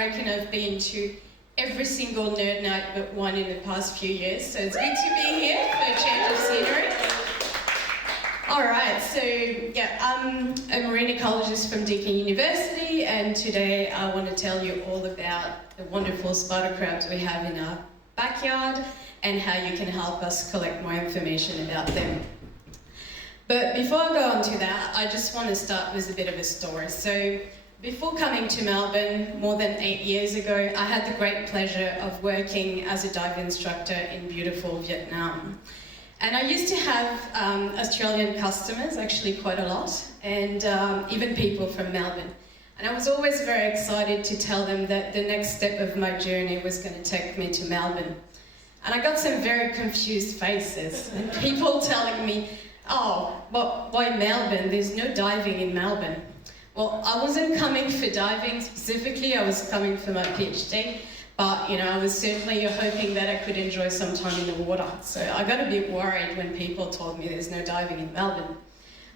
reckon I've been to every single nerd night but one in the past few years, so it's good to be here for a change of scenery. Alright, so yeah, I'm a marine ecologist from Deakin University, and today I want to tell you all about the wonderful spider crabs we have in our backyard and how you can help us collect more information about them. But before I go on to that, I just want to start with a bit of a story. So before coming to Melbourne more than 8 years ago, I had the great pleasure of working as a dive instructor in beautiful Vietnam. And I used to have Australian customers, actually quite a lot, and even people from Melbourne. And I was always very excited to tell them that the next step of my journey was going to take me to Melbourne. And I got some very confused faces, and people telling me, oh, well, why Melbourne? There's no diving in Melbourne. Well, I wasn't coming for diving specifically, I was coming for my PhD. But, I was certainly hoping that I could enjoy some time in the water. So I got a bit worried when people told me there's no diving in Melbourne.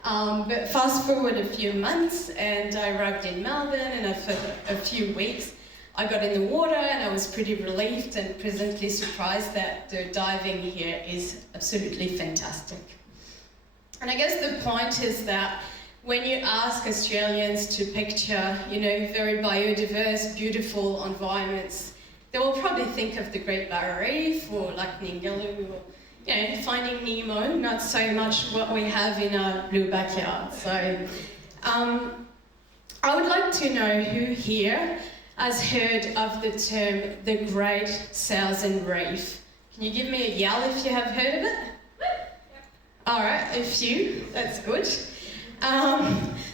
But fast forward a few months and I arrived in Melbourne, and after a few weeks I got in the water and I was pretty relieved and pleasantly surprised that the diving here is absolutely fantastic. And I guess the point is that when you ask Australians to picture, very biodiverse, beautiful environments, they will probably think of the Great Barrier Reef or like Ningaloo or, Finding Nemo, not so much what we have in our blue backyard. So I would like to know who here has heard of the term the Great Southern Reef. Can you give me a yell if you have heard of it? All right, a few, that's good.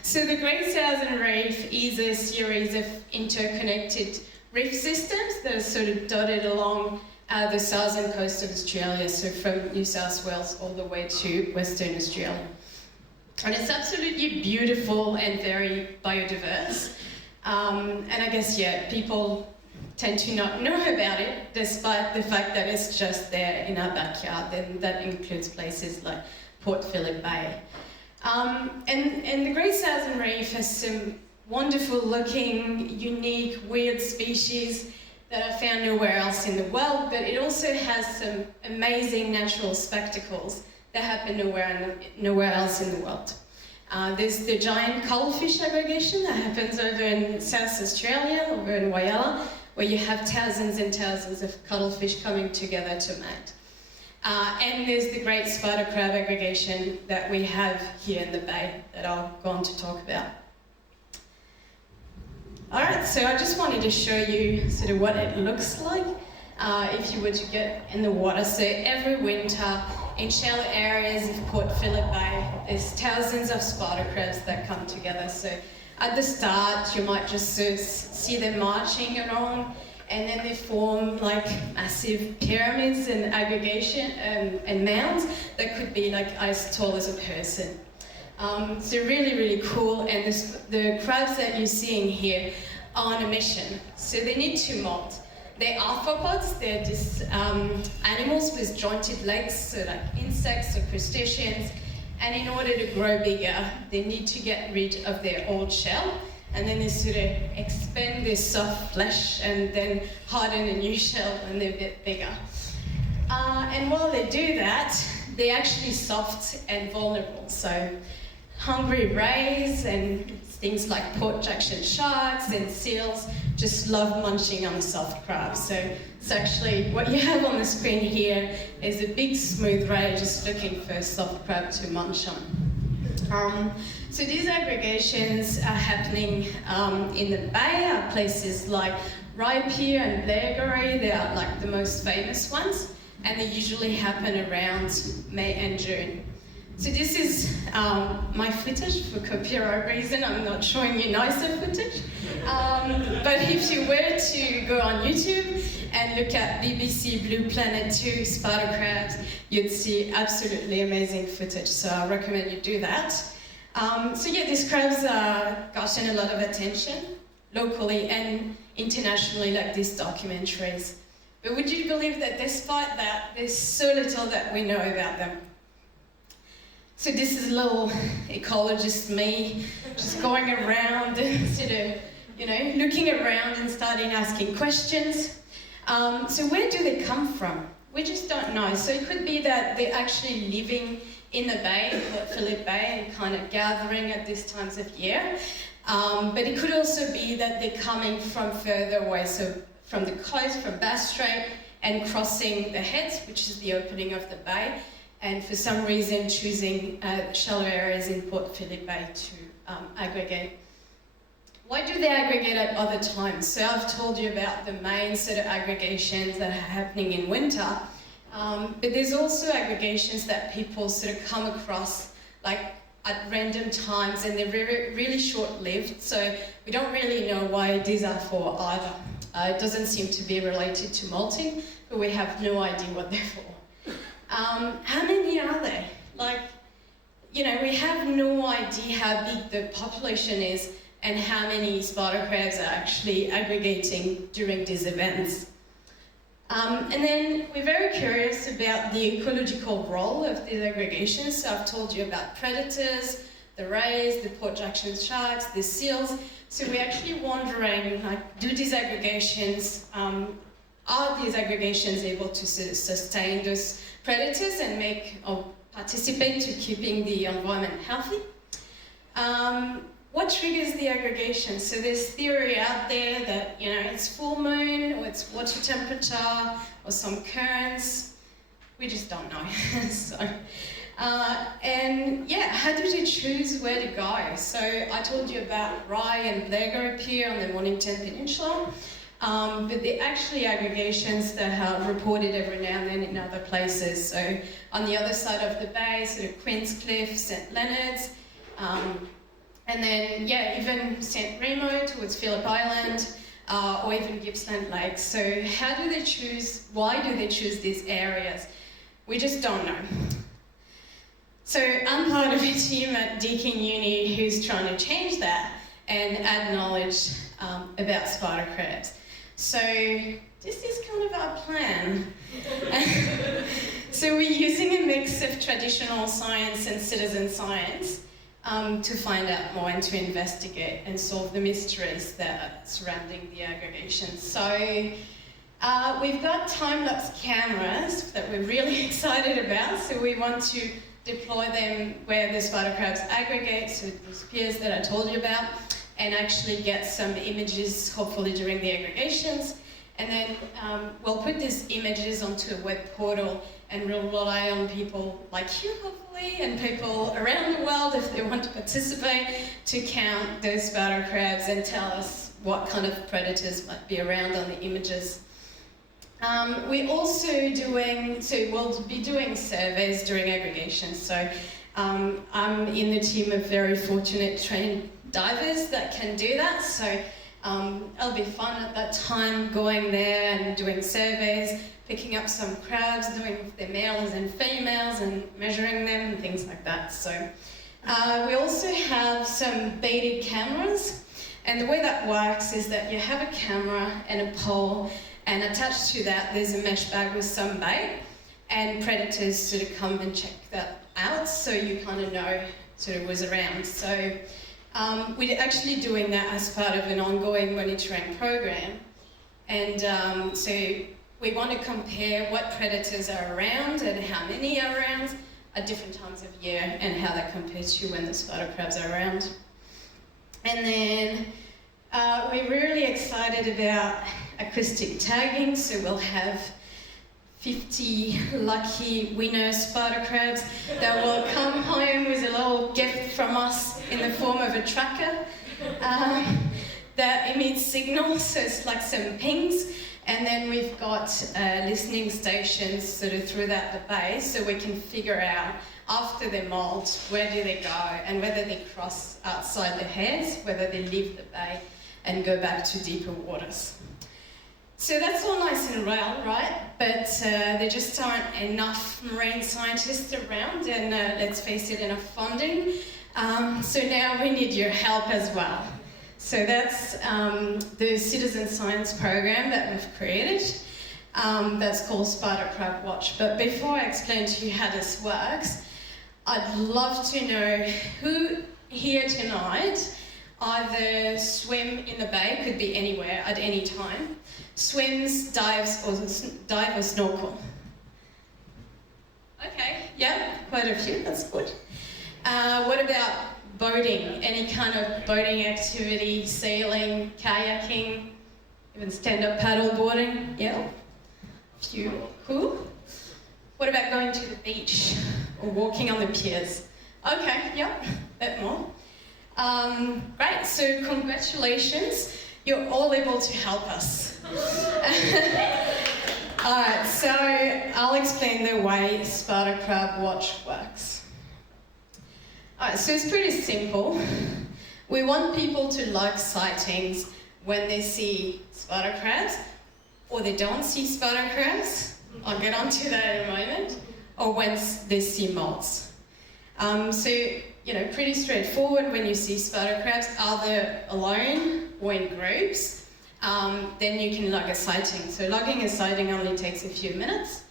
So the Great Southern Reef is a series of interconnected reef systems that are sort of dotted along the southern coast of Australia, so from New South Wales all the way to Western Australia. And it's absolutely beautiful and very biodiverse. And I guess, people tend to not know about it, despite the fact that it's just there in our backyard, and that includes places like Port Phillip Bay. And the Great Southern Reef has some wonderful looking, unique, weird species that are found nowhere else in the world, but it also has some amazing natural spectacles that happen nowhere else in the world. There's the giant cuttlefish aggregation that happens over in South Australia, over in Whyalla, where you have thousands and thousands of cuttlefish coming together to mate. And there's the great spider crab aggregation that we have here in the bay that I'll go on to talk about. Alright, so I just wanted to show you sort of what it looks like if you were to get in the water. So every winter in shallow areas of Port Phillip Bay, there's thousands of spider crabs that come together. So at the start, you might just see them marching along, and then they form like massive pyramids and aggregation and mounds that could be like as tall as a person. So really, really cool, and the crabs that you're seeing here are on a mission. So they need to molt. They're arthropods, they're just animals with jointed legs, so like insects or crustaceans, and in order to grow bigger, they need to get rid of their old shell, and then they sort of expand their soft flesh and then harden a new shell and they're a bit bigger. And while they do that, they're actually soft and vulnerable. So hungry rays and things like port junction sharks and seals just love munching on the soft crab. So it's actually, what you have on the screen here is a big smooth ray just looking for a soft crab to munch on. So these aggregations are happening in the bay at places like Raipier and Blairgowrie. They are like the most famous ones, and they usually happen around May and June. So this is my footage. For copyright reason, I'm not showing you nicer footage. But if you were to go on YouTube and look at BBC Blue Planet 2 spider crabs, you'd see absolutely amazing footage. So I recommend you do that. So yeah, these crabs are gotten a lot of attention locally and internationally, like these documentaries. But would you believe that despite that, there's so little that we know about them? So this is a little ecologist me, just going around and sort of, looking around and starting asking questions. So where do they come from? We just don't know. So it could be that they're actually living in the bay, Port Phillip Bay, and kind of gathering at these times of year. But it could also be that they're coming from further away, so from the coast, from Bass Strait, and crossing the heads, which is the opening of the bay, and for some reason choosing shallow areas in Port Phillip Bay to aggregate. Why do they aggregate at other times? So I've told you about the main sort of aggregations that are happening in winter, but there's also aggregations that people sort of come across like at random times, and they're really short-lived, so we don't really know why these are for either. It doesn't seem to be related to molting, but we have no idea what they're for. How many are they? We have no idea how big the population is and how many spider crabs are actually aggregating during these events. And then we're very curious about the ecological role of these aggregations. So I've told you about predators, the rays, the Port Jackson sharks, the seals. So we're actually wondering, do these aggregations, are these aggregations able to sustain those predators and or participate to keeping the environment healthy? What triggers the aggregation? So there's theory out there that, it's full moon, or it's water temperature, or some currents. We just don't know. How do they choose where to go? So I told you about Rye and Blago Pier on the Mornington Peninsula, but they're actually aggregations that are reported every now and then in other places. So on the other side of the bay, sort of Queen's Cliff, St Leonard's, and then, even St Remo towards Phillip Island, or even Gippsland Lake. So how do they choose, why do they choose these areas? We just don't know. So I'm part of a team at Deakin Uni who's trying to change that and add knowledge about spider crabs. So this is kind of our plan. So we're using a mix of traditional science and citizen science to find out more and to investigate and solve the mysteries that are surrounding the aggregation. So we've got time-lapse cameras that we're really excited about, so we want to deploy them where the spider crabs aggregate, so these piers that I told you about, and actually get some images, hopefully during the aggregations. And then we'll put these images onto a web portal, and we'll rely on people like you, hopefully, and people around the world, if they want to participate, to count those spider crabs and tell us what kind of predators might be around on the images. We're also we'll be doing surveys during aggregation. So I'm in the team of very fortunate trained divers that can do that. So it'll be fun at that time going there and doing surveys, picking up some crabs, doing their males and females and measuring them and things like that. So we also have some baited cameras, and the way that works is that you have a camera and a pole, and attached to that there's a mesh bag with some bait, and predators sort of come and check that out, so you kind of know sort of what's around. So we're actually doing that as part of an ongoing monitoring program, and so we want to compare what predators are around and how many are around at different times of year, and how that compares to when the spider crabs are around. And then we're really excited about acoustic tagging, so we'll have 50 lucky winner spider crabs that will come home with a little gift from us in the form of a tracker that emits signals, so it's like some pings. And then we've got listening stations sort of throughout the bay, so we can figure out after they molt, where do they go, and whether they cross outside the heads, whether they leave the bay and go back to deeper waters. So that's all nice and well, right? But there just aren't enough marine scientists around, and let's face it, enough funding. So now we need your help as well. So that's the citizen science program that we've created. That's called Spider Crab Watch. But before I explain to you how this works, I'd love to know who here tonight either swim in the bay, could be anywhere at any time, swims, dive or snorkel. Okay, yeah, quite a few, that's good. What about boating? Any kind of boating activity, sailing, kayaking, even stand-up paddle boarding? Yeah, a few, cool. What about going to the beach or walking on the piers? Okay, yeah, a bit more. Great, so congratulations, you're all able to help us. Alright, so I'll explain the way Spider Crab Watch works. Alright, so it's pretty simple. We want people to log sightings when they see spider crabs, or they don't see spider crabs. I'll get onto that in a moment. Or when they see moults. So, pretty straightforward. When you see spider crabs, either alone or in groups, then you can log a sighting. So logging a sighting only takes a few minutes.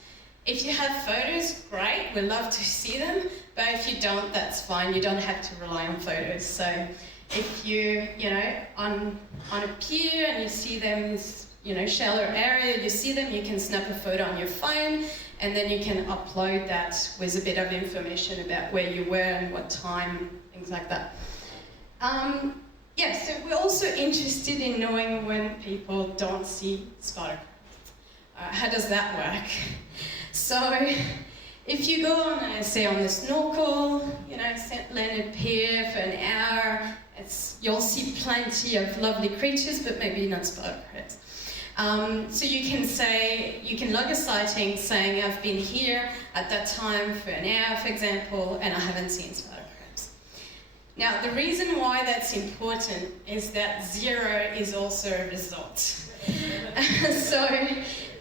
If you have photos, great, we'd love to see them, but if you don't, that's fine. You don't have to rely on photos. So if you, on a pier and you see them, shallow area, you see them, you can snap a photo on your phone, and then you can upload that with a bit of information about where you were and what time, things like that. So we're also interested in knowing when people don't see spider crabs. How does that work? So if you go on, say, on the snorkel, St. Leonard Pier for an hour, you'll see plenty of lovely creatures, but maybe not spider crabs. So you can log a sighting saying I've been here at that time for an hour, for example, and I haven't seen spider crabs. Now, the reason why that's important is that 0 is also a result. So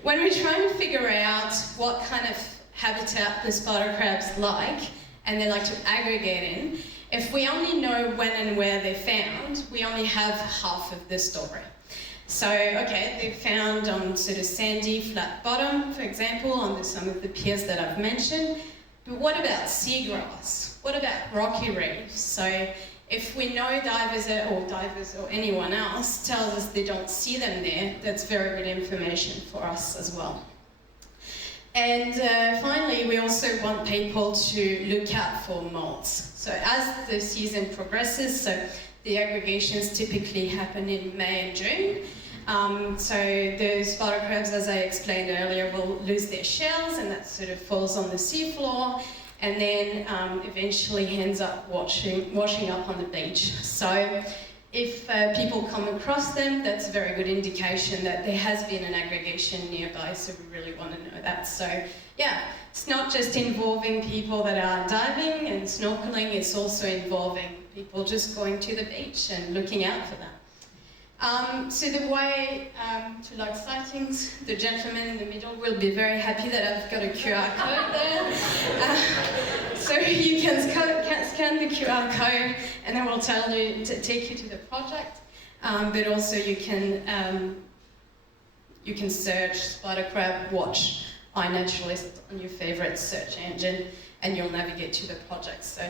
when we're trying to figure out what kind of habitat the spider crabs like, and they like to aggregate in, if we only know when and where they're found, we only have half of the story. So, okay, they're found on sort of sandy, flat bottom, for example, on some of the piers that I've mentioned. But what about seagrass? What about rocky reefs? So if we know divers or anyone else tells us they don't see them there, that's very good information for us as well. And finally, we also want people to look out for moults. So as the season progresses, so the aggregations typically happen in May and June. So the spider crabs, as I explained earlier, will lose their shells, and that sort of falls on the seafloor, and then eventually ends up washing up on the beach. So if people come across them, that's a very good indication that there has been an aggregation nearby, so we really want to know that. So yeah, it's not just involving people that are diving and snorkeling, it's also involving people just going to the beach and looking out for that. So the way to log sightings, the gentleman in the middle will be very happy that I've got a QR code there. So you can scan the QR code, and then we'll tell you to take you to the project. But also you can search Spider Crab Watch iNaturalist on your favorite search engine, and you'll navigate to the project. So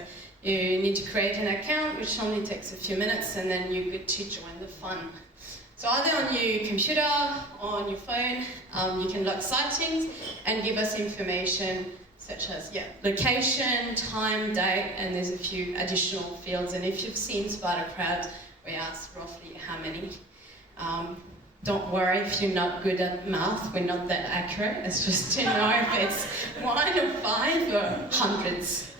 you need to create an account, which only takes a few minutes, and then you're good to join the fun. So either on your computer or on your phone, you can log sightings and give us information such as location, time, date, and there's a few additional fields. And if you've seen spider crabs, we ask roughly how many. Don't worry if you're not good at math, we're not that accurate. It's just to know if it's 1 or 5 or hundreds.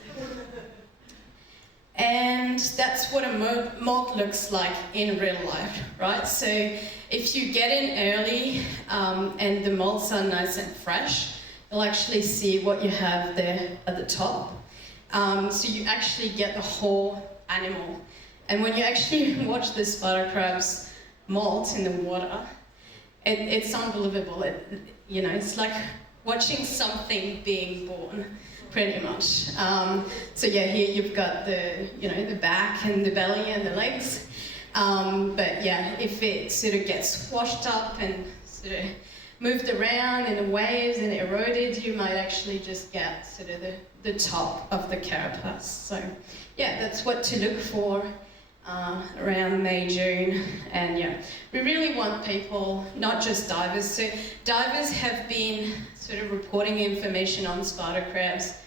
And that's what a moult looks like in real life, right? So if you get in early and the moults are nice and fresh, you'll actually see what you have there at the top. So you actually get the whole animal. And when you actually watch the spider crabs molt in the water, it's unbelievable. It's like watching something being born, pretty much. So yeah, here you've got the back and the belly and the legs. But yeah, if it sort of gets washed up and sort of moved around in the waves and eroded, you might actually just get sort of the top of the carapace. So yeah, that's what to look for around May, June, and yeah, we really want people, not just divers. So divers have been sort of reporting information on spider crabs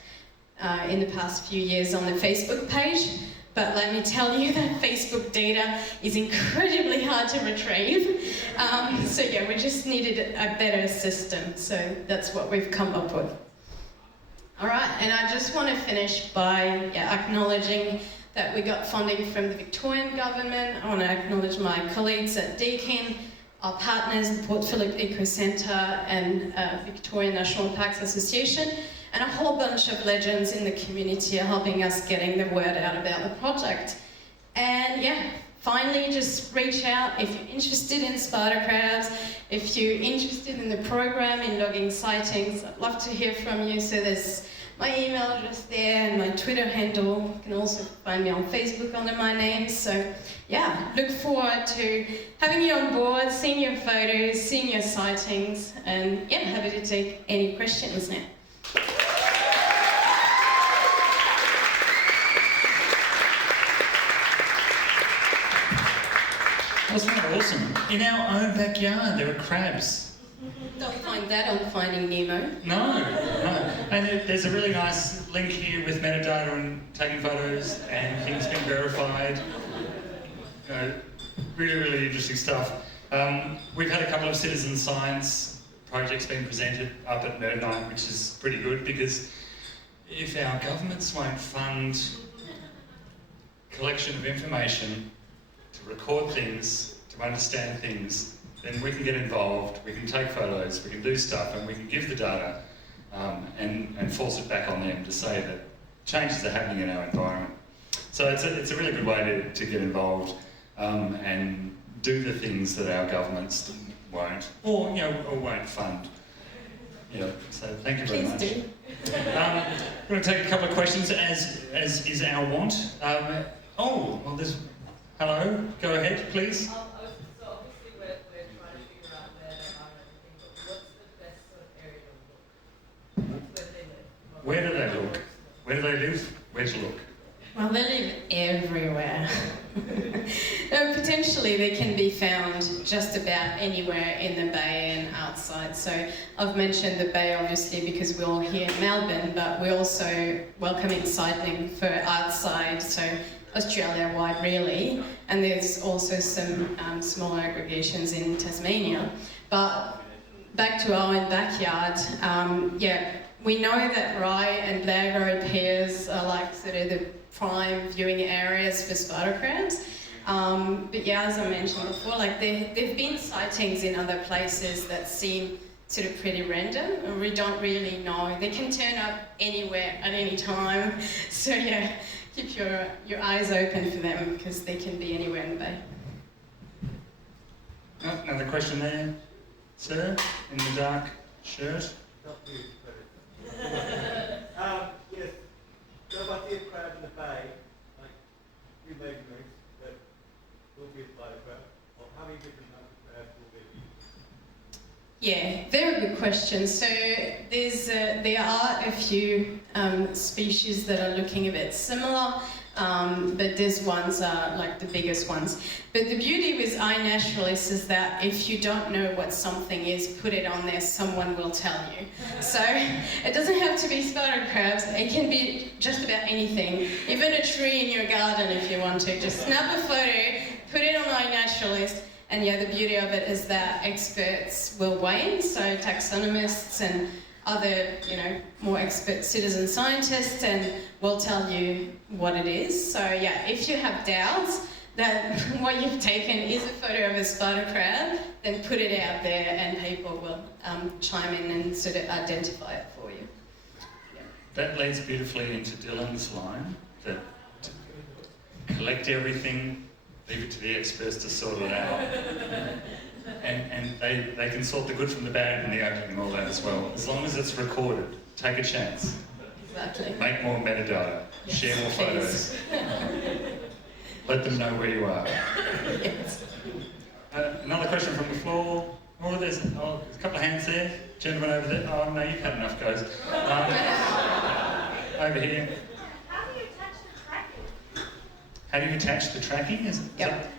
in the past few years on the Facebook page, but let me tell you that Facebook data is incredibly hard to retrieve. So yeah, we just needed a better system, so that's what we've come up with. All right, and I just want to finish by acknowledging that we got funding from the Victorian government. I want to acknowledge my colleagues at Deakin, our partners, the Port Phillip Eco Centre and Victorian National Parks Association, and a whole bunch of legends in the community are helping us getting the word out about the project. And yeah, finally just reach out if you're interested in spider crabs, if you're interested in the program in logging sightings. I'd love to hear from you. So there's my email address there and my Twitter handle. You can also find me on Facebook under my name. So yeah, look forward to having you on board, seeing your photos, seeing your sightings, and yeah, happy to take any questions now. Wasn't that awesome? In our own backyard, there are crabs. Don't find that on Finding Nemo. No. And there's a really nice link here with metadata and taking photos and things being verified. You know, really, really interesting stuff. We've had a couple of citizen science projects being presented up at Nite, which is pretty good, because if our governments won't fund collection of information to record things, to understand things, then we can get involved, we can take photos, we can do stuff, and we can give the data and force it back on them to say that changes are happening in our environment. So it's a really good way to get involved and do the things that our governments won't, or won't fund. Yeah, so thank you very much. Please do. I'm going to take a couple of questions, as is our want. There's... Hello, go ahead, please. So obviously we're trying to figure out where they are and everything, but what's the best sort of area to look? Where do they live? Where do they look? Where do they live? Where to look? Well, they live everywhere. Potentially they can be found just about anywhere in the bay and outside. So I've mentioned the bay obviously because we're all here in Melbourne, but we're also welcoming sighting for outside, so Australia-wide really, and there's also some smaller aggregations in Tasmania. But back to our own backyard, we know that Rye and Blairgowrie piers are like sort of the prime viewing areas for spider crabs. But yeah, as I mentioned before, like there've been sightings in other places that seem sort of pretty random, and we don't really know. They can turn up anywhere at any time. So yeah, keep your eyes open for them because they can be anywhere in the bay. Another question there, sir, in the dark shirt. Yes. So if I see a crab in the bay, like few baby roots, that will be a spider crab. Or how many different types of crabs will there be? Yeah, very good question. So there are a few species that are looking a bit similar, but these ones are like the biggest ones. But the beauty with iNaturalist is that if you don't know what something is, put it on there, someone will tell you. So it doesn't have to be spider crabs, it can be just about anything. Even a tree in your garden if you want to. Just snap a photo, put it on iNaturalist. And yeah, the beauty of it is that experts will weigh in, so taxonomists and other, more expert citizen scientists, and will tell you what it is. So yeah, if you have doubts that what you've taken is a photo of a spider crab, then put it out there and people will chime in and sort of identify it for you. Yeah. That leads beautifully into Dylan's line, that to collect everything, leave it to the experts to sort it out. And they can sort the good from the bad and the ugly and all that as well. As long as it's recorded, take a chance. Exactly. Make more metadata. Yes, share more please. photos. Let them know where you are. Yes. Another question from the floor. There's a couple of hands there. Gentleman over there. Oh no, you've had enough, guys. Over here. How do you attach the tracking? How do you attach the tracking? Yep.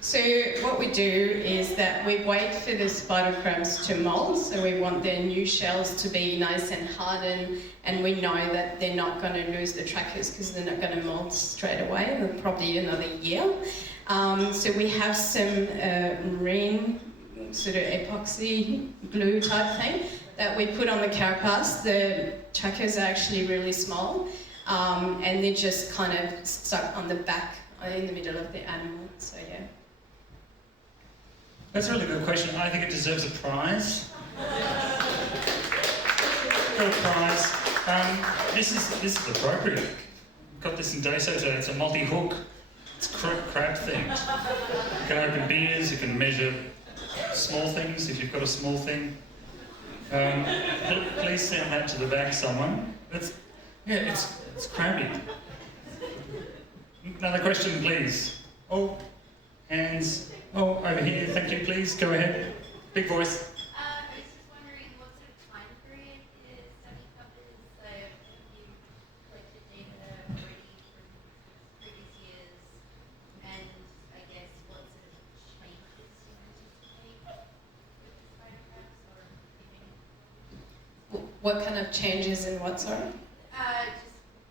So what we do is that we wait for the spider crabs to molt, so we want their new shells to be nice and hardened, and we know that they're not going to lose the trackers because they're not going to molt straight away, probably another year. So we have some marine sort of epoxy glue type thing that we put on the carapace. The trackers are actually really small, and they're just kind of stuck on the back in the middle of the animal, so yeah. That's a really good question. I think it deserves a prize. Got a prize. This is appropriate. We've got this in DeSoto. It's a multi-hook. It's crab themed. You can open beers. You can measure small things if you've got a small thing. Please send that to the back, someone. It's crabby. Another question, please. Oh, hands. Oh, over here, thank you, please. Go ahead. Big voice. I was just wondering what sort of time period the study covers. Have you collected data already from previous years? And I guess what sort of changes you anticipate with the spider crabs, or if any? What kind of changes in what, sorry? Just,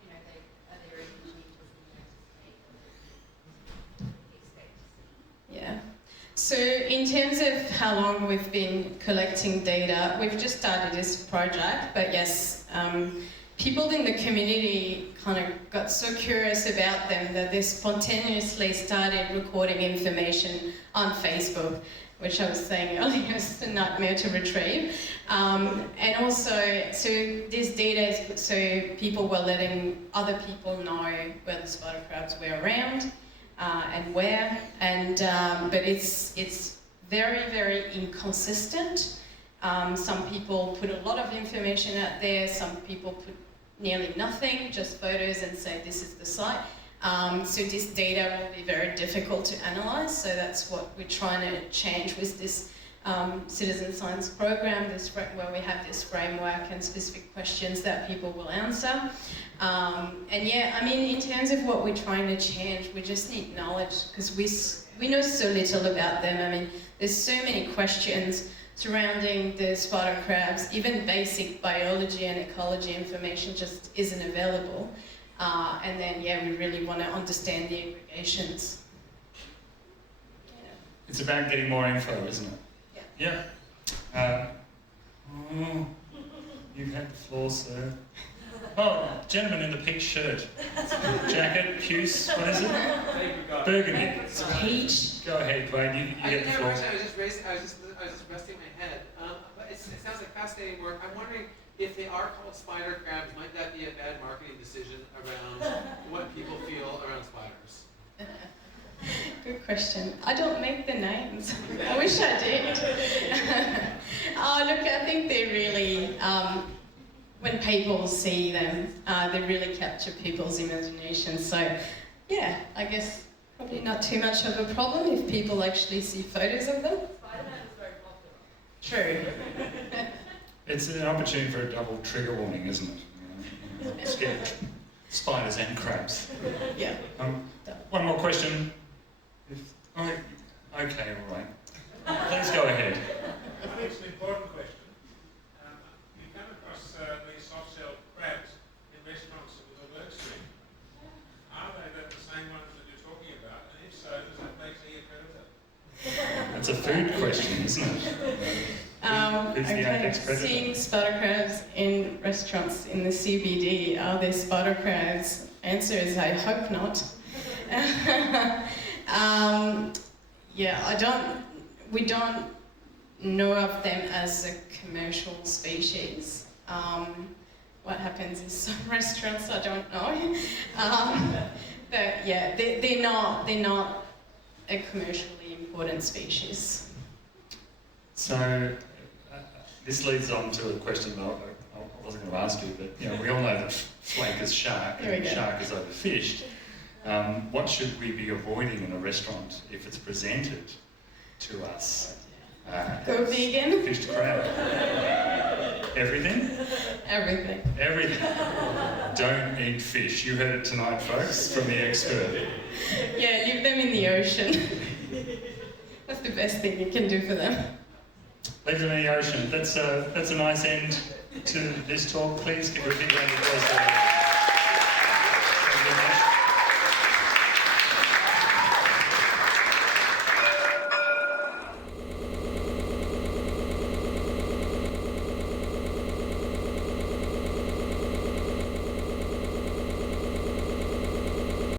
you know, are there any changes that you anticipate or expect to see? Yeah. So in terms of how long we've been collecting data, we've just started this project, but yes, people in the community kind of got so curious about them that they spontaneously started recording information on Facebook, which I was saying earlier is a nightmare to retrieve. And also, so this data is so people were letting other people know where the spider crabs were around. And where, and but it's very, very inconsistent. Some people put a lot of information out there, some people put nearly nothing, just photos and say this is the site. So this data will be very difficult to analyse, so that's what we're trying to change with this citizen science program, where we have this framework and specific questions that people will answer. And yeah, I mean, in terms of what we're trying to change, we just need knowledge, because we know so little about them. I mean, there's so many questions surrounding the spider crabs. Even basic biology and ecology information just isn't available. And then, yeah, we really want to understand the aggregations. It's about getting more info, isn't it? Yeah. Yeah. You had the floor, sir. Oh, gentleman in the pink shirt. Jacket, puce, what is it? Burgundy. Peach. Go ahead, Dwayne, you get the floor. I was just resting my head. But it sounds like fascinating work. I'm wondering if they are called spider crabs, might that be a bad marketing decision around what people feel around spiders? Good question. I don't make the names. I wish I did. Oh, look, I think they really, when people see them, they really capture people's imagination. So, yeah, I guess probably not too much of a problem if people actually see photos of them. Spider-Man is very popular. True. It's an opportunity for a double trigger warning, isn't it? You know, scared spiders and crabs. Yeah. One more question. Okay, all right. Please go ahead. I think it's an important question. You come across these soft-shell crabs in restaurants with a work stream. Are they the same ones that you're talking about? And if so, does that make you a predator? That's a food question, isn't it? Who's the apex predator? Seeing spider crabs in restaurants in the CBD, are there spider crabs? Answer is I hope not. Yeah, we don't know of them as a commercial species. What happens in some restaurants, I don't know. But yeah, they're not a commercially important species. So this leads on to a question that I wasn't going to ask you, but you know, we all know that flake is shark and shark is overfished. What should we be avoiding in a restaurant if it's presented to us? Go vegan. Fished crab. Everything? Everything. Everything. Don't eat fish. You heard it tonight, folks, from the expert. Yeah, leave them in the ocean. That's the best thing you can do for them. Leave them in the ocean. That's a nice end to this talk. Please give a big round of applause.